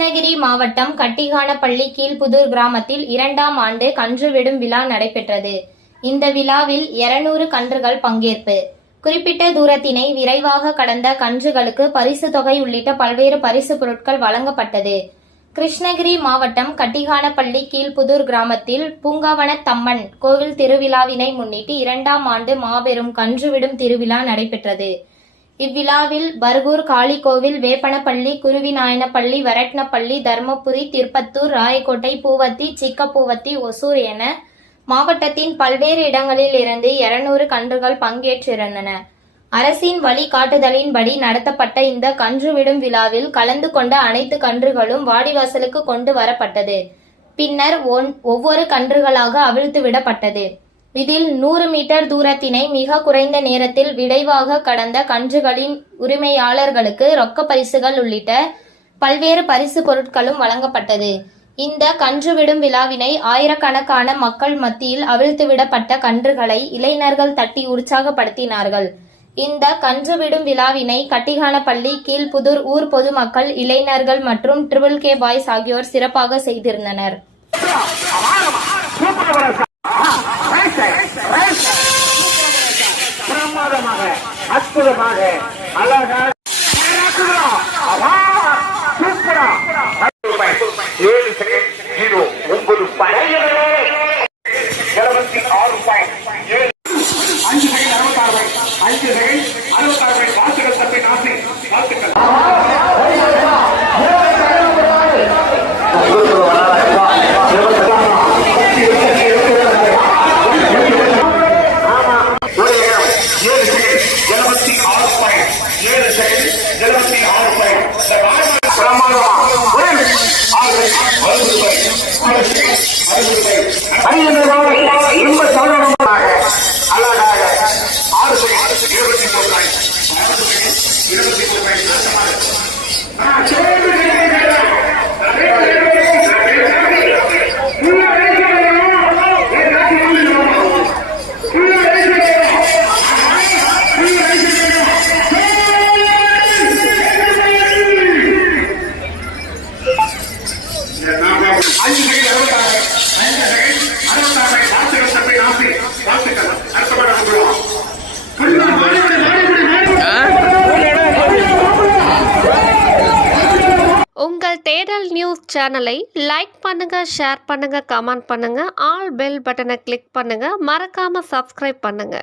கிருஷ்ணகிரி மாவட்டம் கட்டிகானப்பள்ளி கீழ்புதூர் கிராமத்தில் 2ஆம் ஆண்டு கன்று விடும் விழா நடைபெற்றது. இந்த விழாவில் 200 கன்றுகள் பங்கேற்பு. குறிப்பிட்ட தூரத்தினை விரைவாக கடந்த கன்றுகளுக்கு பரிசு தொகை உள்ளிட்ட பல்வேறு பரிசு பொருட்கள் வழங்கப்பட்டது. கிருஷ்ணகிரி மாவட்டம் கட்டிகானப்பள்ளி கீழ்புதூர் கிராமத்தில் பூங்காவனத்தம்மன் கோவில் திருவிழாவினை முன்னிட்டு 2ஆம் ஆண்டு மாபெரும் கன்றுவிடும் திருவிழா நடைபெற்றது. இவ்விழாவில் பர்கூர் காளிகோவில், வேப்பனப்பள்ளி, குருவிநாயனப்பள்ளி, வரட்னப்பள்ளி, தர்மபுரி, திருப்பத்தூர், ராயக்கோட்டை, பூவத்தி, சிக்கப்பூவத்தி, ஒசூர் என மாவட்டத்தின் பல்வேறு இடங்களில் இருந்து 200 கன்றுகள் பங்கேற்றிருந்தன. அரசின் வழிகாட்டுதலின்படி நடத்தப்பட்ட இந்த கன்றுவிடும் விழாவில் கலந்து கொண்ட அனைத்து கன்றுகளும் வாடிவாசலுக்கு கொண்டு வரப்பட்டது. பின்னர் ஒவ்வொரு கன்றுகளாக அவிழ்த்து விடப்பட்டது. இதில் 100 மீட்டர் தூரத்தினை மிக குறைந்த நேரத்தில் விரைவாக கடந்த கன்றுகளின் உரிமையாளர்களுக்கு ரொக்க பரிசுகள் உள்ளிட்ட பல்வேறு பரிசு பொருட்களும் வழங்கப்பட்டது. இந்த கன்றுவிடும் விழாவினை ஆயிரக்கணக்கான மக்கள் மத்தியில் அவிழ்த்துவிடப்பட்ட கன்றுகளை இளைஞர்கள் தட்டி உற்சாகப்படுத்தினார்கள். இந்த கன்றுவிடும் விழாவினை கட்டிகானப்பள்ளி கீழ்புதூர் ஊர் பொதுமக்கள், இளைஞர்கள் மற்றும் KKK பாய்ஸ் ஆகியோர் சிறப்பாக செய்திருந்தனர். பிரமாதமாக, அற்புதமாக, அழகாக, சூப்பரா 7 செகண்ட் 0 9 5 செகண்ட் 66 5 செகண்ட் 66 வாழ்த்துக்கள் தப்பி நாசி வாழ்த்துக்கள். உங்கள் தேடல் நியூஸ் சேனலை லைக் பண்ணுங்க, ஷேர் பண்ணுங்க, கமெண்ட் பண்ணுங்க, ஆல் பெல் பட்டனை கிளிக் பண்ணுங்க, மறக்காம சப்ஸ்கிரைப் பண்ணுங்க.